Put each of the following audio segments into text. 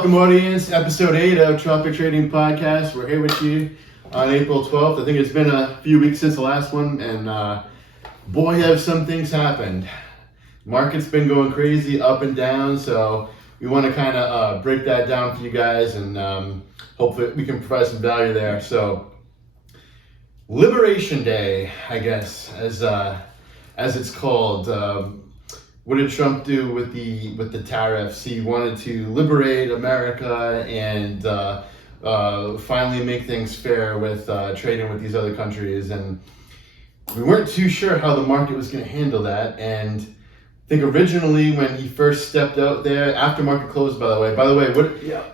Welcome, audience. Episode 8 of Tropic Trading Podcast. We're here with you on April 12th. I think it's been a few weeks since the last one, and boy, have some things happened. Market's been going crazy up and down, so we want to kind of break that down for you guys, and hopefully we can provide some value there. So, Liberation Day, I guess, as it's called. What did Trump do with the tariffs? He wanted to liberate America and finally make things fair with trading with these other countries. And we weren't too sure how the market was going to handle that. And I think originally when he first stepped out there, after market close, by the way,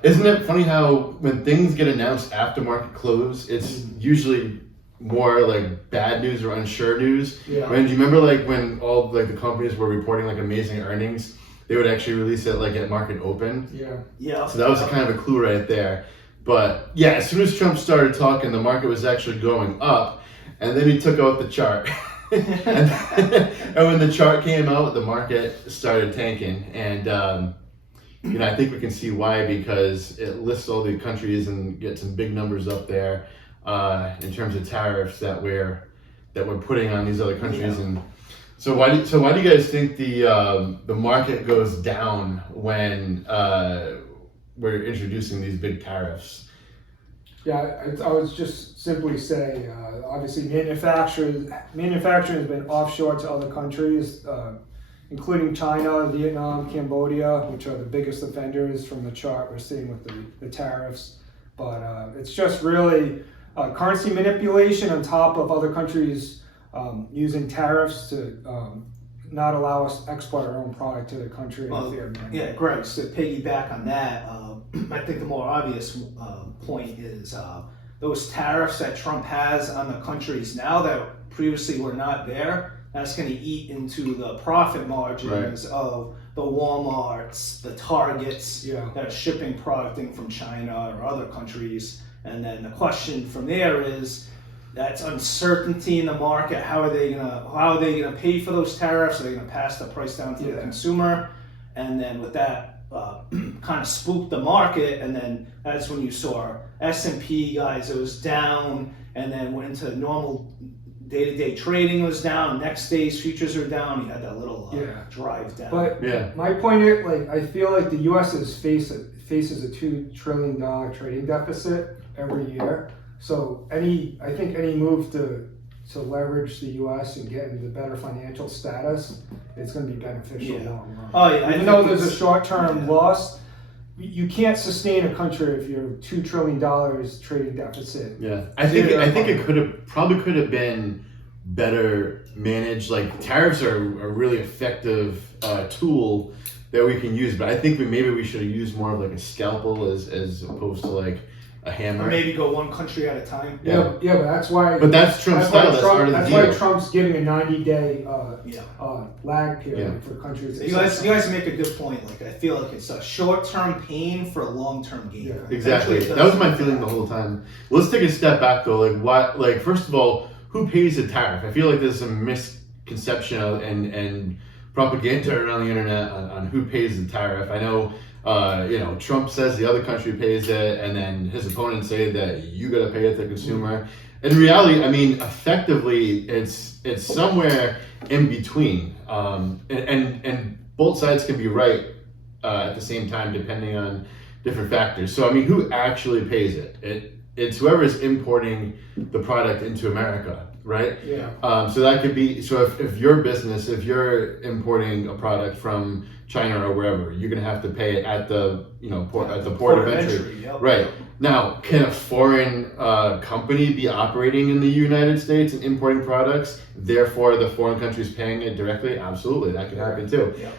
isn't it funny how when things get announced after market close, it's usually more like bad news or unsure news. Yeah. Do you remember like when all like the companies were reporting like amazing earnings, they would actually release it like at market open? Yeah. So that was kind of a clue right there. But yeah, as soon as Trump started talking, the market was actually going up, and then he took out the chart. and when the chart came out, the market started tanking. And I think we can see why, because it lists all the countries and gets some big numbers up there. In terms of tariffs that we're putting on these other countries, and so why do you guys think the market goes down when we're introducing these big tariffs? Yeah, I would just simply say, obviously manufacturing has been offshore to other countries, including China, Vietnam, Cambodia, which are the biggest offenders from the chart we're seeing with the tariffs. But it's just really currency manipulation on top of other countries using tariffs to not allow us to export our own product to the country. Yeah, Greg, so to piggyback on that, I think the more obvious point is those tariffs that Trump has on the countries now that previously were not there, that's going to eat into the profit margins of the Walmarts, the Targets that are shipping product in from China or other countries. And then the question from there is, that's uncertainty in the market. How are they gonna pay for those tariffs? Are they gonna pass the price down to the consumer? And then with that, kind of spooked the market. And then that's when you saw S&P, guys, it was down, and then went into normal day-to-day trading was down. Next day's futures are down. You had that little drive down. But my point is, I feel like the U.S. faces a $2 trillion trading deficit every year. So I think any move to leverage the U.S. and get into better financial status, it's going to be beneficial long run. Oh yeah. Even though there's a short-term loss, you can't sustain a country if you're $2 trillion trading deficit. Yeah, I think it probably could have been better managed. Like tariffs are a really effective tool that we can use, but I think maybe we should have used more of like a scalpel as opposed to like a hammer. Or maybe go one country at a time. Yeah, but that's why. But that's Trump's style. That's why Trump's giving a 90-day lag period for countries. You guys make a good point. Like I feel like it's a short-term pain for a long-term gain. Yeah. Exactly. That was my feeling the whole time. Let's take a step back though. Like first of all, who pays the tariff? I feel like there's some misconception and propaganda around the internet on who pays the tariff. I know. Trump says the other country pays it, and then his opponents say that you got to pay it, the consumer. In reality, I mean, effectively, it's somewhere in between, and both sides can be right at the same time, depending on different factors. So, I mean, who actually pays it? It's whoever is importing the product into America, right? Yeah. So that could be. So if your business, if you're importing a product from China or wherever, you're gonna have to pay it at the port of entry. Right. Now, can a foreign company be operating in the United States and importing products? Therefore, the foreign country's paying it directly. Absolutely, that can happen too. Yeah.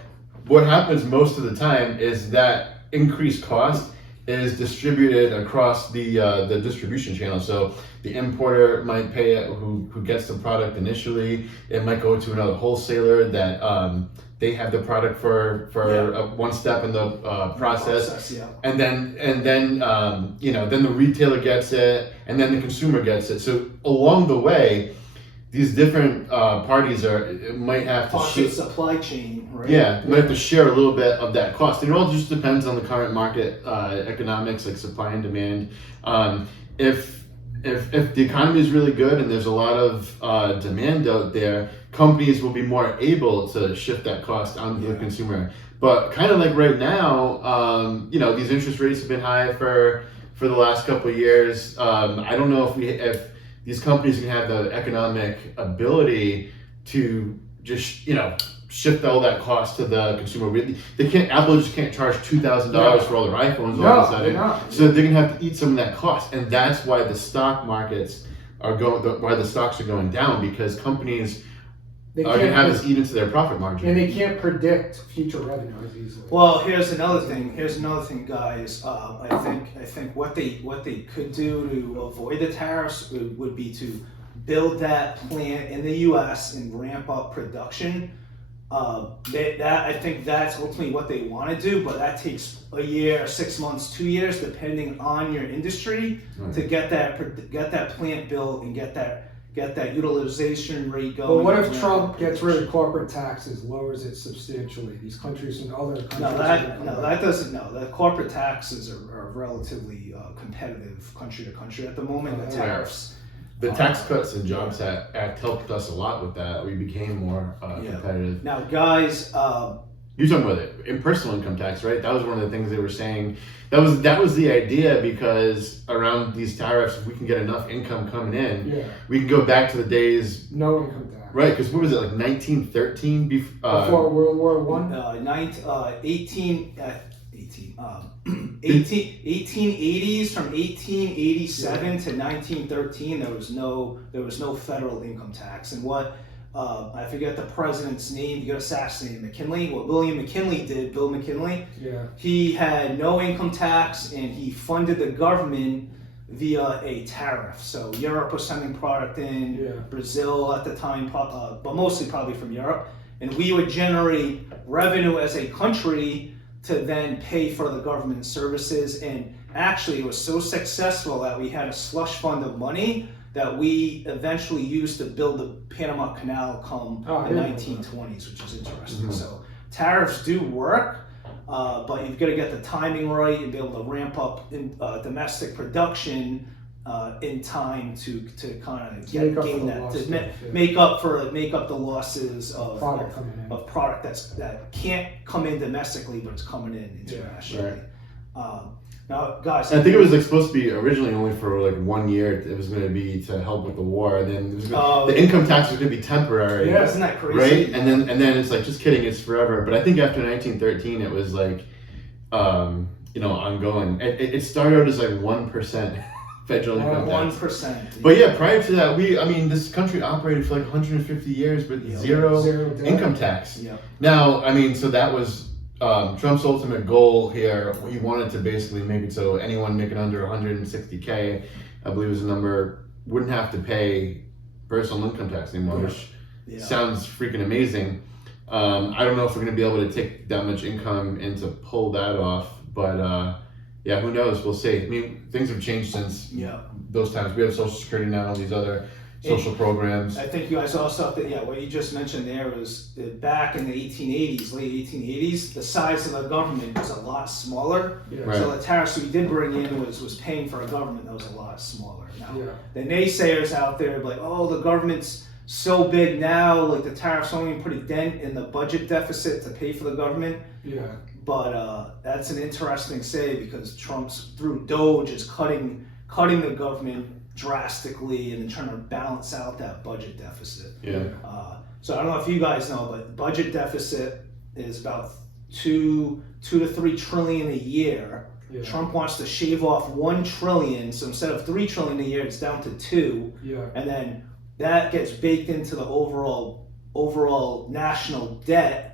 What happens most of the time is that increased cost is distributed across the distribution channel. So the importer might pay it, who gets the product initially. It might go to another wholesaler that they have the product for one step in the process, and then then the retailer gets it, and then the consumer gets it. So along the way, these different parties might have to Parts of the supply chain, right? yeah, might have to share a little bit of that cost. And it all just depends on the current market economics, like supply and demand. If the economy is really good and there's a lot of demand out there, companies will be more able to shift that cost onto the consumer. But kind of like right now, these interest rates have been high for the last couple of years. I don't know if these companies can have the economic ability to just shift all that cost to the consumer. They can't. Apple just can't charge $2,000 for all their iPhones all of a sudden. So they're gonna have to eat some of that cost, and that's why the stock markets why the stocks are going down, because companies are gonna have this eat into their profit margin, and they can't predict future revenue as easily. Well, here's another thing, guys. I think what they could do to avoid the tariffs would be to build that plant in the U.S. and ramp up production. I think that's ultimately what they want to do, but that takes a year, 6 months, 2 years, depending on your industry, to get that plant built and get that utilization rate going. But what if Trump gets rid of corporate taxes, lowers it substantially? These countries and other countries. That doesn't. No, the corporate taxes are relatively competitive country to country at the moment. The tariffs. The Tax Cuts and Jobs Act helped us a lot with that. We became more competitive. Now, guys, you're talking about it, personal income tax, right? That was one of the things they were saying. That was the idea, because around these tariffs, if we can get enough income coming in, we can go back to the days. No income tax. Right, because what was it, like 1913? Before World War One? 1880s, from 1887 to 1913, there was no federal income tax. And what I forget the president's name, he got assassinated, McKinley. What William McKinley did, Bill McKinley, he had no income tax, and he funded the government via a tariff. So Europe was sending product in, Brazil at the time, but mostly probably from Europe, and we would generate revenue as a country to then pay for the government services. And actually, it was so successful that we had a slush fund of money that we eventually used to build the Panama Canal come the 1920s, which is interesting. So tariffs do work, but you've got to get the timing right and be able to ramp up in, domestic production in time to kind of make up the losses of product that can't come in domestically, but it's coming in internationally. Now, guys, I think it was supposed to be originally only for like 1 year. It was going to be to help with the war, and then the income tax was going to be temporary. Yeah, isn't that crazy? Right, and then it's like, just kidding, it's forever. But I think after 1913, it was like, ongoing. It started out as like 1%. Federal income tax. 1%. But yeah, prior to that, this country operated for like 150 years with zero income tax. Now, so that was Trump's ultimate goal here. He wanted to basically make it so anyone making under 160K, I believe was the number, wouldn't have to pay personal income tax anymore, which sounds freaking amazing. I don't know if we're going to be able to take that much income and to pull that off, but who knows? We'll see. Things have changed since those times. We have Social Security now and all these other social programs. I think you guys all saw that, what you just mentioned there was back in the 1880s, late 1880s, the size of the government was a lot smaller. So the tariffs we did bring in was paying for a government that was a lot smaller. Now, the naysayers out there like, oh, the government's so big now, like the tariffs only put a dent in the budget deficit to pay for the government. But that's an interesting say, because Trump's through DOGE is cutting the government drastically and trying to balance out that budget deficit. So I don't know if you guys know, but budget deficit is about 2 to 3 trillion a year. Trump wants to shave off 1 trillion, so instead of 3 trillion a year, it's down to 2. And then that gets baked into the overall national debt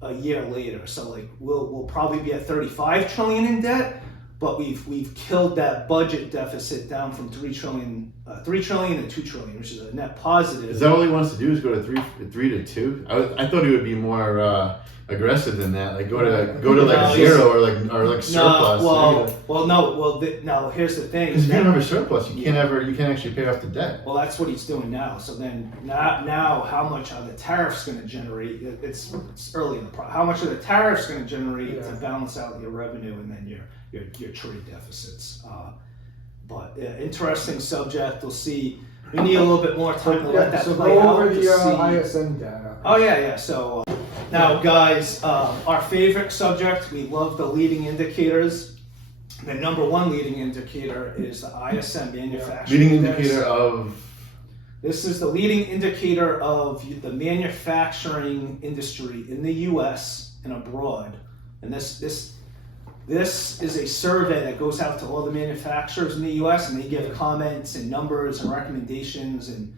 a year later. So like we'll probably be at 35 trillion in debt, but we've killed that budget deficit down from 3 trillion to 2 trillion, which is a net positive. Is that all he wants to do? Is go to three to two? I thought he would be more aggressive than that. Like go to like zero or like surplus. No. Here's the thing. Because if you don't have a surplus, you can't actually pay off the debt. Well, that's what he's doing now. So then, now, how much are the tariffs going to generate? It's early in the process. How much are the tariffs going to generate to balance out your revenue and then your trade deficits? But interesting subject. We'll see. We need a little bit more time to let that play out. So go over the ISM data. Oh yeah. So now, guys, our favorite subject. We love the leading indicators. The number one leading indicator is the ISM manufacturing Leading index. indicator of. This is the leading indicator of the manufacturing industry in the U.S. and abroad. And this is a survey that goes out to all the manufacturers in the U.S. and they give comments and numbers and recommendations and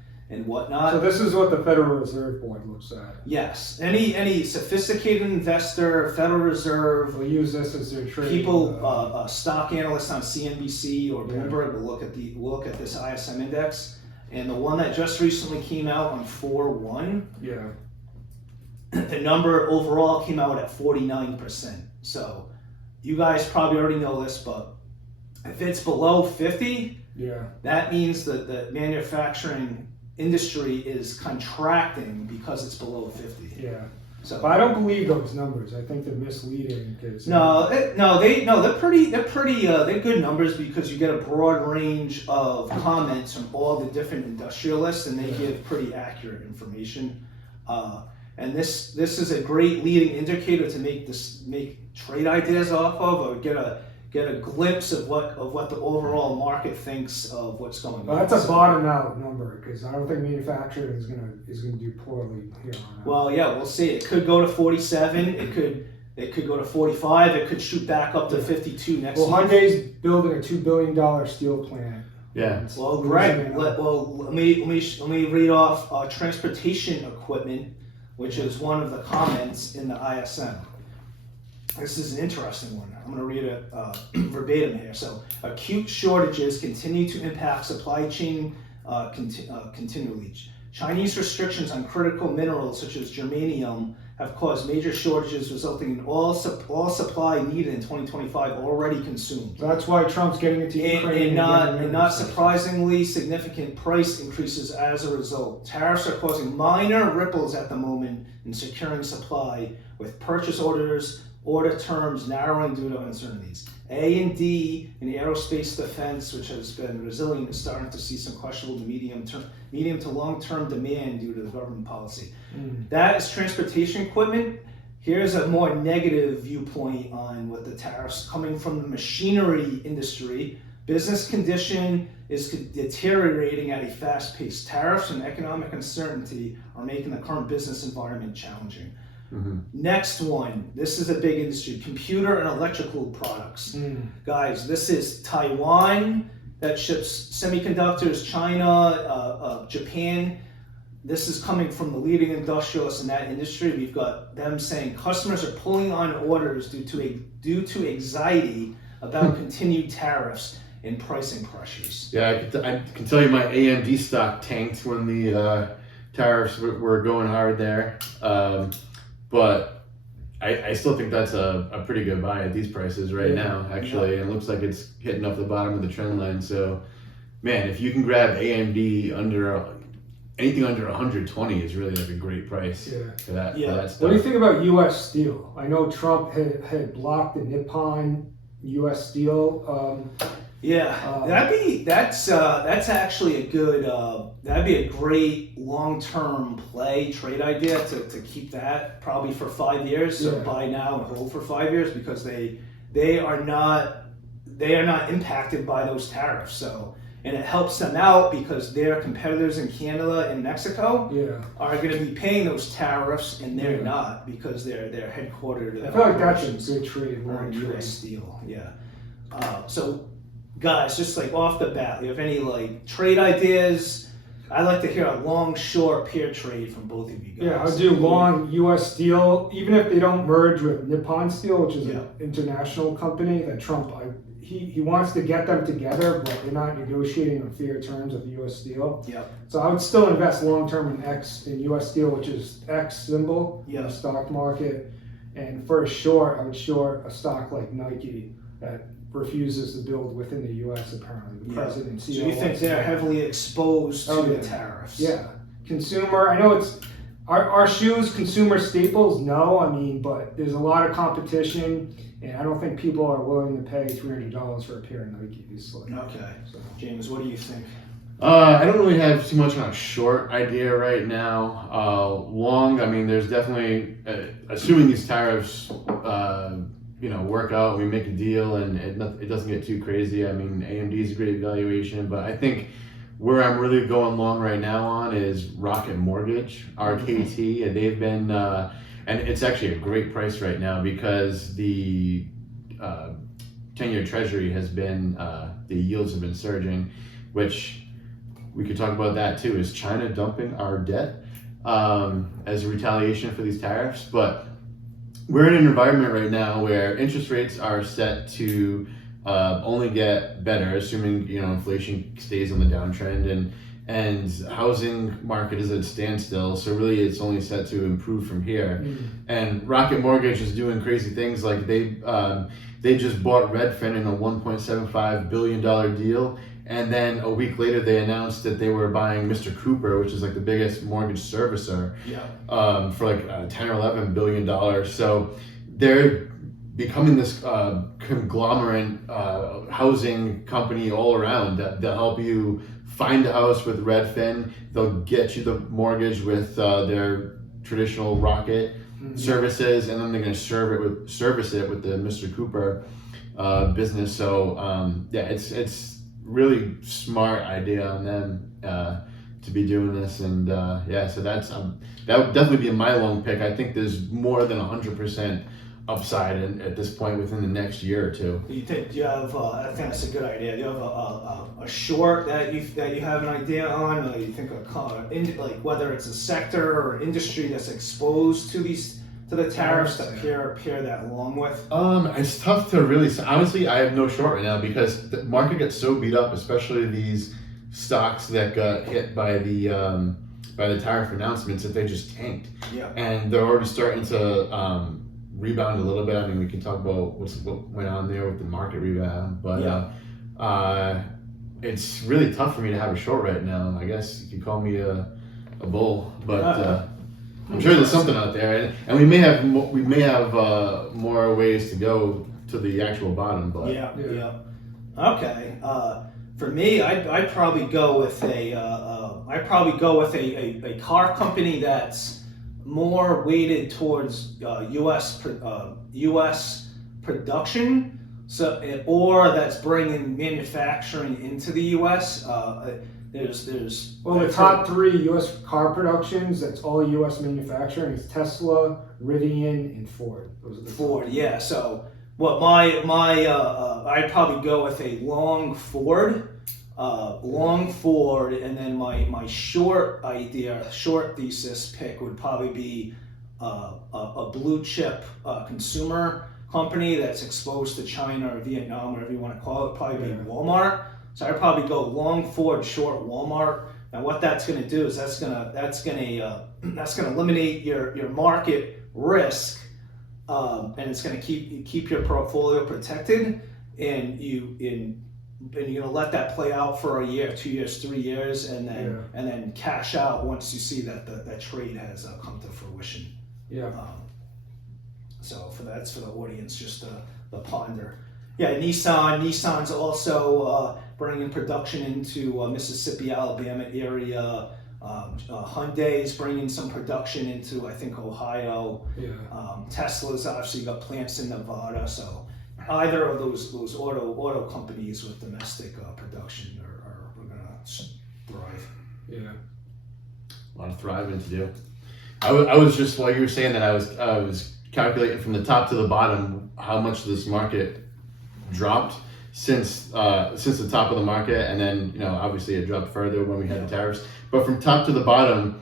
whatnot. So this is what the Federal Reserve Board looks at. Yes. Any sophisticated investor, Federal Reserve, They'll use this as their trade. people, stock analysts on CNBC or Bloomberg will look at this ISM index. And the one that just recently came out on 4/1, the number overall came out at 49%. So you guys probably already know this, but if it's below 50, that means that the manufacturing industry is contracting because it's below 50. So, but I don't believe those numbers. I think they're misleading. They're good numbers because you get a broad range of comments from all the different industrialists, and they give pretty accurate information. And this is a great leading indicator to make trade ideas off of, or get a glimpse of what the overall market thinks of what's going on. Well, that's a bottom out number because I don't think manufacturing is gonna do poorly here on out. Well, yeah, we'll see. It could go to 47. It could go to 45. It could shoot back up to 52 next year. Well, Hyundai's building a $2 billion steel plant. Yeah. Well, Greg, let me read off transportation equipment, which is one of the comments in the ISM. This is an interesting one. I'm going to read it verbatim here. So, acute shortages continue to impact supply chain continually. Chinese restrictions on critical minerals such as germanium have caused major shortages, resulting in all supply needed in 2025 already consumed. That's why Trump's getting into Ukraine. And not surprisingly, significant price increases as a result. Tariffs are causing minor ripples at the moment in securing supply, with purchase order terms narrowing due to uncertainties. A&D in the aerospace defense, which has been resilient, is starting to see some questionable medium to long-term demand due to the government policy. That is transportation equipment. Here's a more negative viewpoint on what the tariffs coming from the machinery industry. Business condition is deteriorating at a fast pace. Tariffs and economic uncertainty are making the current business environment challenging. Next one, this is a big industry, computer and electrical products. Guys, this is Taiwan that ships semiconductors, China, Japan. This is coming from the leading industrialists in that industry. We've got them saying customers are pulling on orders due to anxiety about continued tariffs and pricing pressures. Yeah, I can tell you my AMD stock tanked when the tariffs were going hard there. But I still think that's a pretty good buy at these prices right now, actually. And it looks like it's hitting up the bottom of the trend line. So, man, if you can grab AMD anything under 120 is really like a great price for that stuff. What do you think about U.S. steel? I know Trump had blocked the Nippon U.S. steel. That's actually a good. That'd be a great long-term play trade idea to keep that probably for 5 years. So buy now and hold for 5 years because they are not impacted by those tariffs. So and it helps them out because their competitors in Canada and Mexico are going to be paying those tariffs and they're not because they're headquartered. I feel like that's a good trade. On U.S. steel, so. Guys, just like off the bat, you have any like trade ideas? I'd like to hear a long, short peer trade from both of you guys. Yeah, I'll do long U.S. steel, even if they don't merge with Nippon Steel, which is an international company that Trump he wants to get them together, but they're not negotiating on fair terms with the U.S. Steel. Yep. So I would still invest long term in U.S. Steel, which is X symbol in the stock market. And for a short, I would short a stock like Nike that refuses to build within the U.S. Apparently, the president and CEO. So you think they're heavily exposed to the tariffs? Yeah, consumer. I know it's our shoes, consumer staples. No, I mean, but there's a lot of competition, and I don't think people are willing to pay $300 for a pair of Nikes. Okay, so, James, what do you think? I don't really have too much on a short idea right now. Long, I mean, there's definitely, assuming these tariffs, work out, we make a deal and it doesn't get too crazy. I mean, AMD is a great valuation, but I think where I'm really going long right now on is Rocket Mortgage, RKT, and they've been, and it's actually a great price right now because the 10-year Treasury has been, the yields have been surging, which we could talk about that too. Is China dumping our debt as a retaliation for these tariffs? But we're in an environment right now where interest rates are set to only get better, assuming inflation stays on the downtrend, and housing market is at a standstill. So really, it's only set to improve from here. And Rocket Mortgage is doing crazy things like they just bought Redfin in a $1.75 billion deal. And then a week later, they announced that they were buying Mr. Cooper, which is like the biggest mortgage servicer, for like $10 or $11 billion. So they're becoming this conglomerate housing company all around. They'll help you find a house with Redfin. They'll get you the mortgage with their traditional Rocket services, and then they're going to service it with the Mr. Cooper business. So it's really smart idea on them to be doing this, and so that's that would definitely be my long pick. I think there's more than 100% upside at this point within the next year or two. You think you have? I think that's a good idea. Do you have a short that you have an idea on? Or you think like whether it's a sector or industry that's exposed to the tariffs that pair that along with? It's tough to really say. Honestly, I have no short right now because the market gets so beat up, especially these stocks that got hit by the tariff announcements, that they just tanked. And they're already starting to rebound a little bit. I mean, we can talk about what went on there with the market rebound, but it's really tough for me to have a short right now. I guess you could call me a bull, but I'm sure there's something out there, and we may have more ways to go to the actual bottom. But okay. For me, I'd probably go with a car company that's more weighted towards U.S. production, or that's bringing manufacturing into the U.S. There's the top 3 U.S. car productions, that's all U.S. manufacturing, is Tesla, Rivian, and Ford. Those are the Ford, yeah. So what I'd probably go with a long Ford, and then my short thesis pick would probably be a blue chip consumer company that's exposed to China or Vietnam, whatever you want to call it. Probably be Walmart. So I'd probably go long Ford, short Walmart. Now what that's going to do is that's going to eliminate your market risk, and it's going to keep your portfolio protected, and you're going to let that play out for a year, 2 years, 3 years, and then cash out once you see that that trade has come to fruition. So that's for the audience just to ponder. Nissan's also bringing production into Mississippi, Alabama area. Hyundai's bringing some production into, I think, Ohio. Tesla's obviously got plants in Nevada. So either of those auto companies with domestic production are going to thrive. A lot of thriving to do. I was just, while you were saying that, I was calculating from the top to the bottom how much this market dropped since the top of the market, and then obviously it dropped further when we had the tariffs. But from top to the bottom,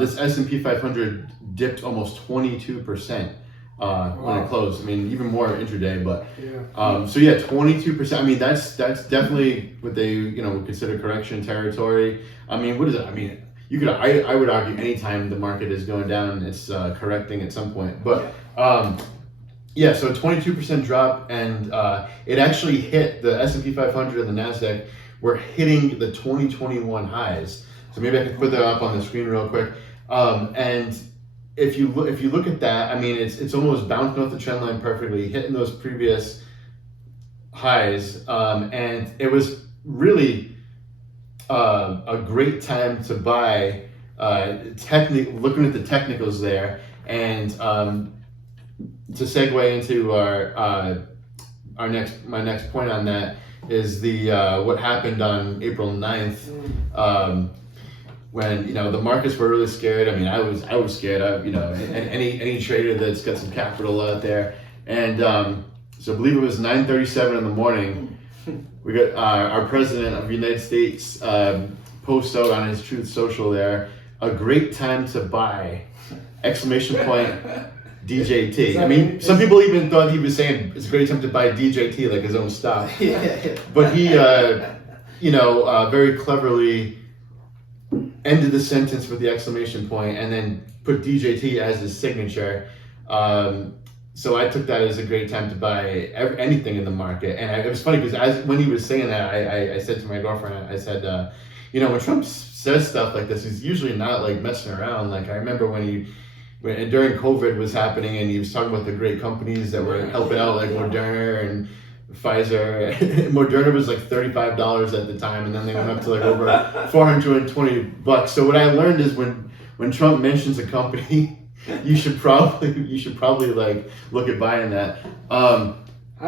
this S&P 500 dipped almost 22%, when it closed. I mean, even more intraday, but Yeah. so yeah, 22%. I mean, that's definitely what they would consider correction territory. I mean, what is it? I mean, you could I would argue anytime the market is going down, it's correcting at some point. But yeah, so 22% drop, and it actually hit the S&P 500 and the Nasdaq were hitting the 2021 highs. So maybe I can put that up on the screen real quick. And if you look at that, I mean, it's almost bouncing off the trend line perfectly, hitting those previous highs, and it was really a great time to buy. Looking at the technicals there, and to segue into my next point on that is the what happened on April 9th. When the markets were really scared. I mean, I was scared. Any trader that's got some capital out there, and so I believe it was 9:37 in the morning. We got our president of the United States post out on his Truth Social there. A great time to buy! Exclamation point. DJT. I mean, some people even thought he was saying it's a great time to buy DJT, like his own stock. But he, very cleverly ended the sentence with the exclamation point and then put DJT as his signature. So I took that as a great time to buy anything in the market. And it was funny because when he was saying that, I said to my girlfriend, I said, when Trump says stuff like this, he's usually not like messing around. Like I remember when during COVID was happening and he was talking about the great companies that were helping out, like Moderna and Pfizer. Moderna was like $35 at the time, and then they went up to like over $420. So what I learned is when Trump mentions a company, you should probably like look at buying that. I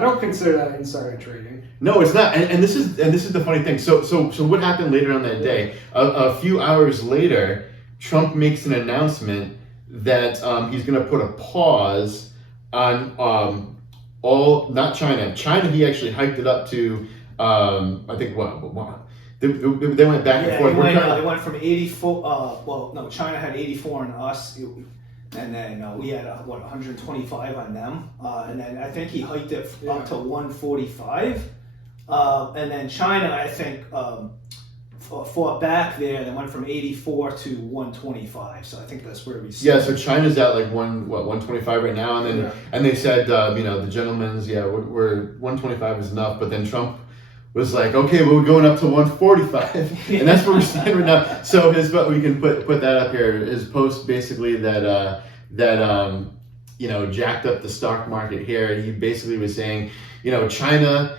don't consider that insider trading. No, it's not. And this is the funny thing. So what happened later on that day? A few hours later, Trump makes an announcement that he's going to put a pause on not China. China, he actually hiked it up to I think what they went back and forth. They went from 84. China had 84 on us, and then we had 125 on them, and then I think he hiked it up to 145, and then China, I think. Fought back there. They went from 84 to 125. So I think that's where we see. Yeah. So China's at like 125 right now, and then and they said the gentlemen's we're 125 is enough, but then Trump was like, okay, well, we're going up to 145, and that's where we're standing right now. So we can put that up here. His post basically that jacked up the stock market here. He basically was saying, China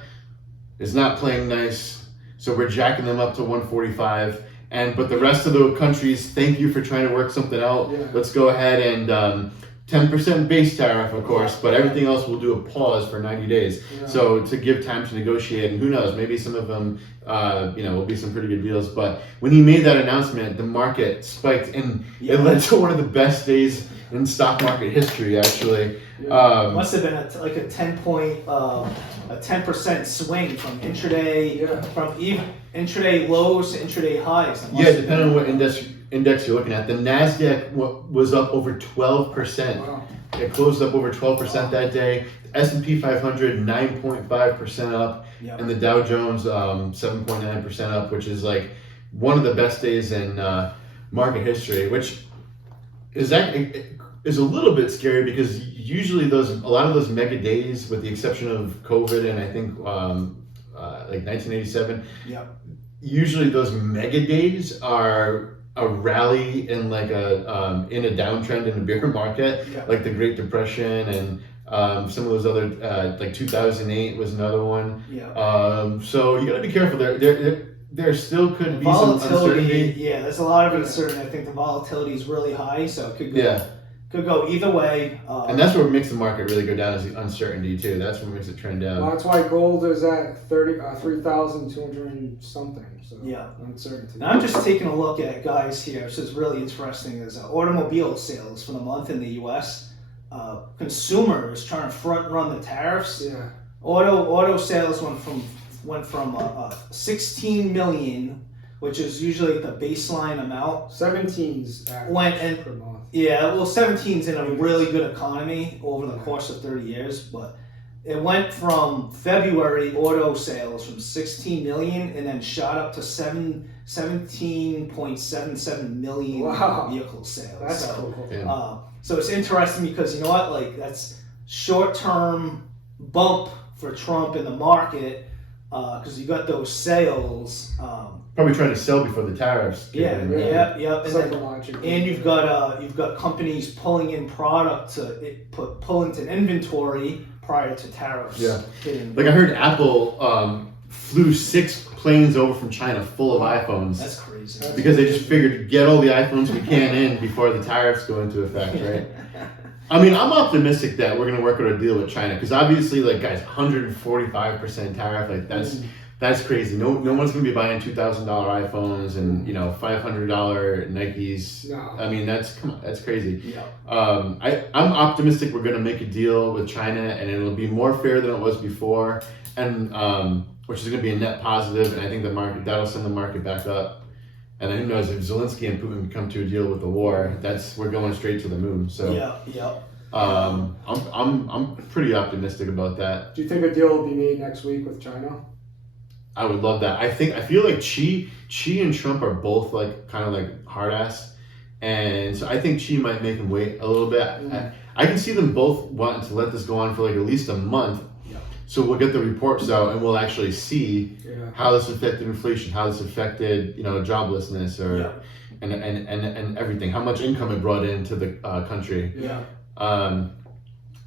is not playing nice. So we're jacking them up to 145, but the rest of the countries, thank you for trying to work something out. Yeah. Let's go ahead and 10% base tariff, of course, but everything else we'll do a pause for 90 days. Yeah. So to give time to negotiate, and who knows, maybe some of them, will be some pretty good deals. But when he made that announcement, the market spiked, and it led to one of the best days in stock market history, actually. Yeah. Must have been a 10% swing from intraday, from even intraday lows to intraday highs. Depending on what index you're looking at. The Nasdaq was up over 12%. Wow. It closed up over 12% that day. The S&P 500 9.5% up, and the Dow Jones 7.9% up, which is like one of the best days in market history, which is a little bit scary because usually a lot of those mega days, with the exception of COVID and I think like 1987, usually those mega days are a rally in like in a downtrend in the bear market, like the Great Depression and some of those other like 2008 was another one. So you got to be careful. There still could be some uncertainty. Yeah, there's a lot of uncertainty. I think the volatility is really high, so it could go. Could go either way. And that's what makes the market really go down, is the uncertainty too. That's what makes it trend down. Well, that's why gold is at 3,200 and something. So uncertainty. Now I'm just taking a look at, guys, here. This is really interesting. Is automobile sales for the month in the U.S. Consumers trying to front run the tariffs. Auto sales went from 16 million which is usually the baseline amount. 17's Went average and- per month. Yeah, well, 17's in a really good economy over the course of 30 years, but it went from February auto sales from 16 million and then shot up to 17.77 million Wow. vehicle sales. That's so, cool. Yeah. so it's interesting because you know what, like that's short-term bump for Trump in the market because you got those sales. Probably trying to sell before the tariffs. kick Yeah, in. yeah, yeah, and then Psychologically. and you've got companies pulling in product to pull into inventory prior to tariffs. Yeah. hitting. Like I heard Apple flew 6 planes over from China full of iPhones That's crazy. because they just figured get all the iPhones we can in before the tariffs go into effect, right? I mean, I'm optimistic that we're gonna work out a deal with China because obviously, like guys, 145% tariff, like that's crazy. No one's gonna be buying $2,000 iPhones and $500 Nikes. No. I mean, that's crazy. Yeah. I'm optimistic we're gonna make a deal with China and it'll be more fair than it was before, and which is gonna be a net positive. And I think that'll send the market back up. And then who knows if Zelensky and Putin come to a deal with the war, we're going straight to the moon. So Yeah. I'm pretty optimistic about that. Do you think a deal will be made next week with China? I would love that. I feel like Xi and Trump are both like kind of like hard ass, and so I think Xi might make him wait a little bit. I can see them both wanting to let this go on for like at least a month. Yeah. So we'll get the reports out and we'll actually see how this affected inflation, how this affected joblessness, or and everything, how much income it brought into the country. Yeah.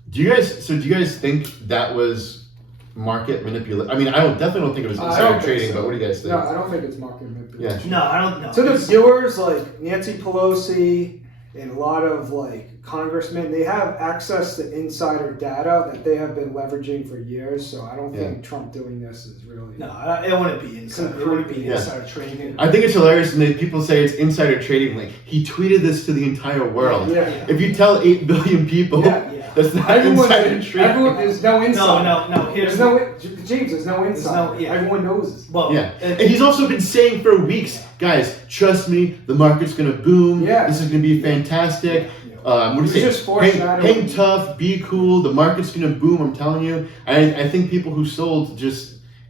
Do you guys think that was market manipulation? I mean, definitely don't think it was I insider don't think trading, so. but what do you guys think? No, I don't think it's market manipulation. No, I don't know. So the viewers like Nancy Pelosi and a lot of like congressmen, they have access to insider data that they have been leveraging for years. So I don't think Trump doing this is really. No, it wouldn't be insider. It wouldn't be insider trading. I think it's hilarious when people say it's insider trading. Like he tweeted this to the entire world. Yeah. If you tell 8 billion people, that's not insider trading. There's no insider. No. There's no insider. Everyone knows this. Well, and he's also been saying for weeks, guys, trust me, the market's gonna boom. This is gonna be fantastic. What do you say? Hang tough, be cool. The market's gonna boom. I'm telling you. I think people who sold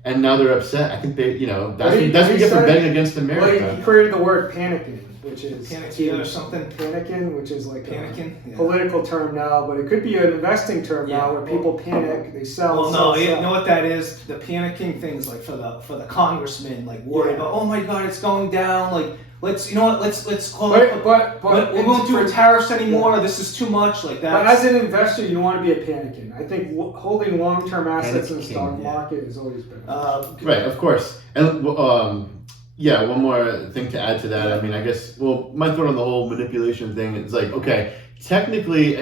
and now they're upset. I think they, that's what you get for betting against America. Well, he created the word panicking, which is panicking or something. Panicking, which is like panicking, a political term now, but it could be an investing term now, where people panic, they sell. Well, no, you know what that is? The panicking things, like for the congressmen, like worry about, oh my God, it's going down. Like let's call it. But we won't do tariffs anymore. This is too much. Like that. But as an investor, you want to be a panicking. I think holding long-term assets in the stock market has always been. Right, of course, and one more thing to add to that. I mean, I guess, my thought on the whole manipulation thing is like, okay, technically,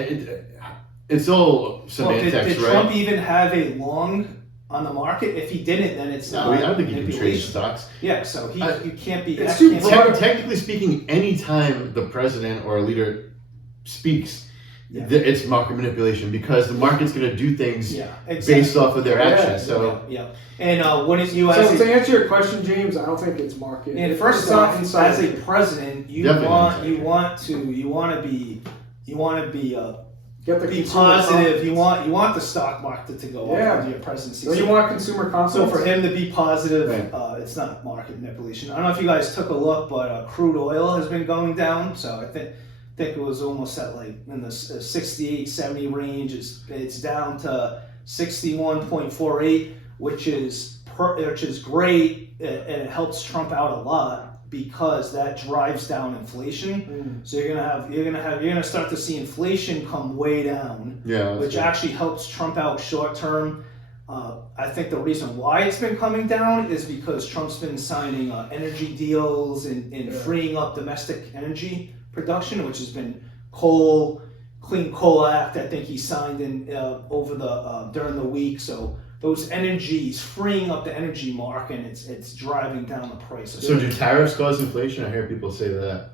it's all semantics, did right? Trump even have a long on the market? If he didn't, then it's not. I don't think he can trade stocks. Yeah, so you can't be. Technically speaking, anytime the president or a leader speaks, it's market manipulation because the market's going to do things based off of their actions. And what is you? So to answer your question, James, I don't think it's market. And first off, as a president, you want to be get the be positive. You want the stock market to go up under your presidency. So you want consumer confidence. So for him to be positive, it's not market manipulation. I don't know if you guys took a look, but crude oil has been going down. So I think it was almost at like in the 68, 70 range. It's down to 61.48, which is great, and it helps Trump out a lot because that drives down inflation. So you're gonna start to see inflation come way down, which actually helps Trump out short term. I think the reason why it's been coming down is because Trump's been signing energy deals and freeing up domestic energy production, which has been Clean Coal Act. I think he signed in over the during the week. So those energies freeing up the energy market, and it's driving down the prices. So do tariffs cause inflation? I hear people say that.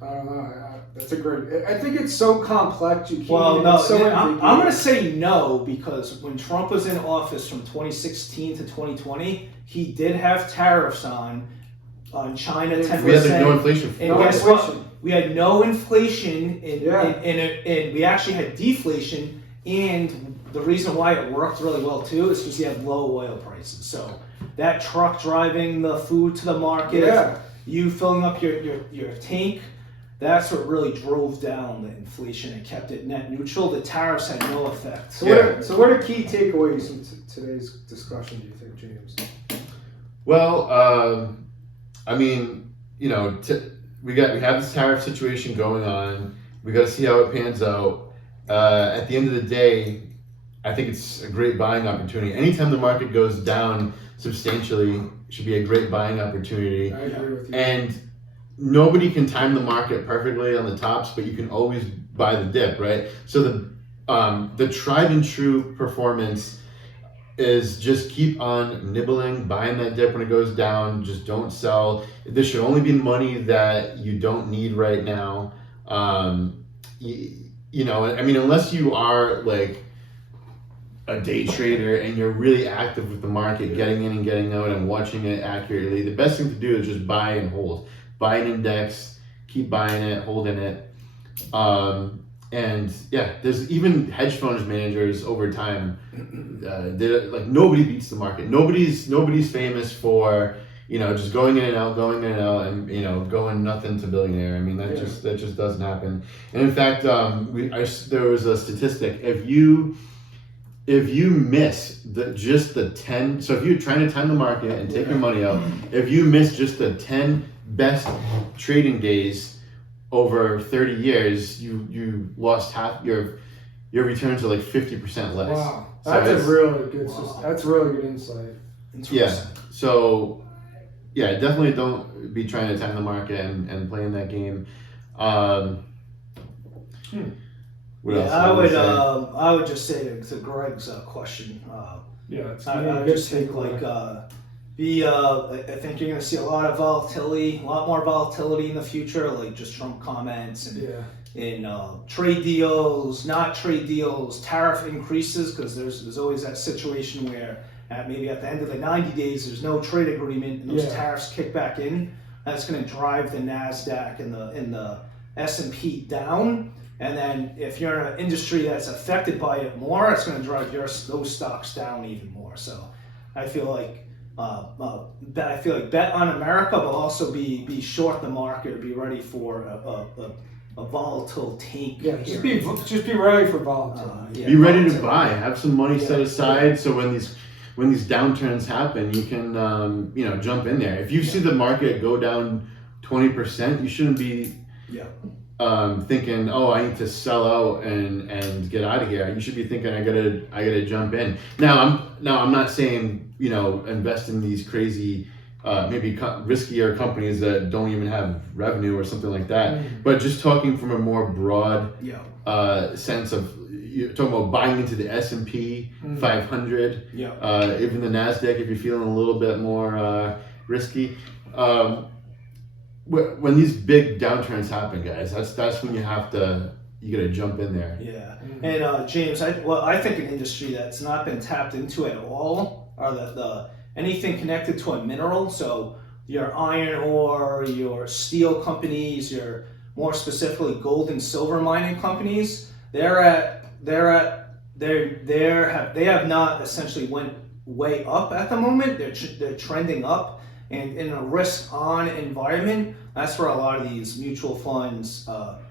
I don't know. That's a great. I think it's so complex. You can't. Well, no. I'm going to say no because when Trump was in office from 2016 to 2020, he did have tariffs on on China, 10%. We had no inflation. And No guess inflation. what? We had no inflation, Yeah. and we actually had deflation. And the reason why it worked really well too is because you have low oil prices. So that truck driving the food to the market, Yeah. you filling up your tank, that's what really drove down the inflation and kept it net neutral. The tariffs had no effect. So, Yeah. what are key takeaways from today's discussion, do you think, James? Well, I mean, you know, we have this tariff situation going on. We got to see how it pans out. At the end of the day, I think it's a great buying opportunity. Anytime the market goes down substantially, it should be a great buying opportunity. I agree with you. And nobody can time the market perfectly on the tops, but you can always buy the dip, right? So the tried and true performance is just keep on nibbling, buying that dip when it goes down. Just don't sell. This should only be money that you don't need right now. You know, I mean, unless you are like a day trader and you're really active with the market, getting in and getting out and watching it accurately, the best thing to do is just buy and hold. Buy an index, keep buying it, holding it. And yeah, there's even hedge fund managers over time. Like nobody beats the market. Nobody's famous for, you know, just going in and out, and you know, going nothing to billionaire. I mean, that just doesn't happen. And in fact, there was a statistic. If you miss just the 10, so if you're trying to time the market and take your money out, if you miss just the 10 best trading days over 30 years, you lost half your returns are like 50% less. Wow, So that's really good. Wow. That's really good insight. Yeah. So yeah, definitely don't be trying to time the market and play in that game. What else? I would just say to Greg's question. Yeah, it's I a would good just think takeaway. I think you're going to see a lot of volatility, a lot more volatility in the future, like just Trump comments and in trade deals, not trade deals, tariff increases, because there's always that situation where maybe at the end of the 90 days there's no trade agreement and those tariffs kick back in. That's going to drive the NASDAQ and the S&P down. And then if you're in an industry that's affected by it more, it's going to drive those stocks down even more. So I feel like bet on America, but also be short the market or be ready for a volatile tank. Yeah, just be ready for volatility. Be ready to buy. Have some money set aside so when these downturns happen, you can jump in there. If you see the market go down 20%, you shouldn't be thinking, oh, I need to sell out and get out of here. You should be thinking, I gotta jump in. Now I'm not saying, you know, invest in these crazy maybe riskier companies that don't even have revenue or something like that. But just talking from a more broad sense of, you're talking about buying into the S&P 500, even the NASDAQ if you're feeling a little bit more risky. When these big downturns happen, guys, that's when you gotta jump in there. Yeah, and James, I think an industry that's not been tapped into at all are the anything connected to a mineral. So your iron ore, your steel companies, your more specifically gold and silver mining companies. They have not essentially went way up at the moment. They're trending up. And in a risk-on environment, that's where a lot of these mutual funds,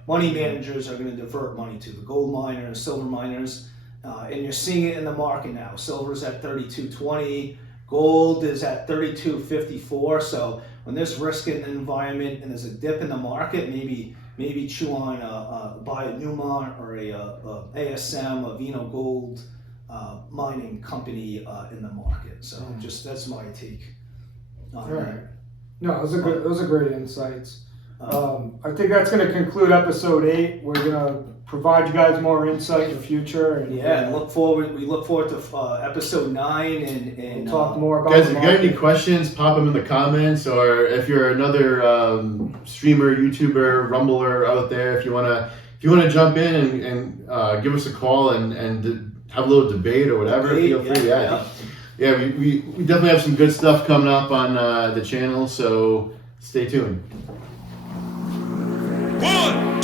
money managers are going to divert money to, the gold miners, silver miners, and you're seeing it in the market now. Silver's at 32.20, gold is at 32.54. So when there's risk in the environment and there's a dip in the market, maybe chew on buy a Newmont or a ASM, a Vino Gold mining company in the market. So just that's my take. All right. No, those are great insights. I think that's going to conclude episode 8. We're going to provide you guys more insight in the future. And, we look forward to episode 9 and we'll talk more about guys, if you got any questions, pop them in the comments, or if you're another streamer, YouTuber, Rumbler out there, if you want to jump in and give us a call and have a little debate or whatever, feel free. Yeah, we definitely have some good stuff coming up on the channel, so Stay tuned. 1,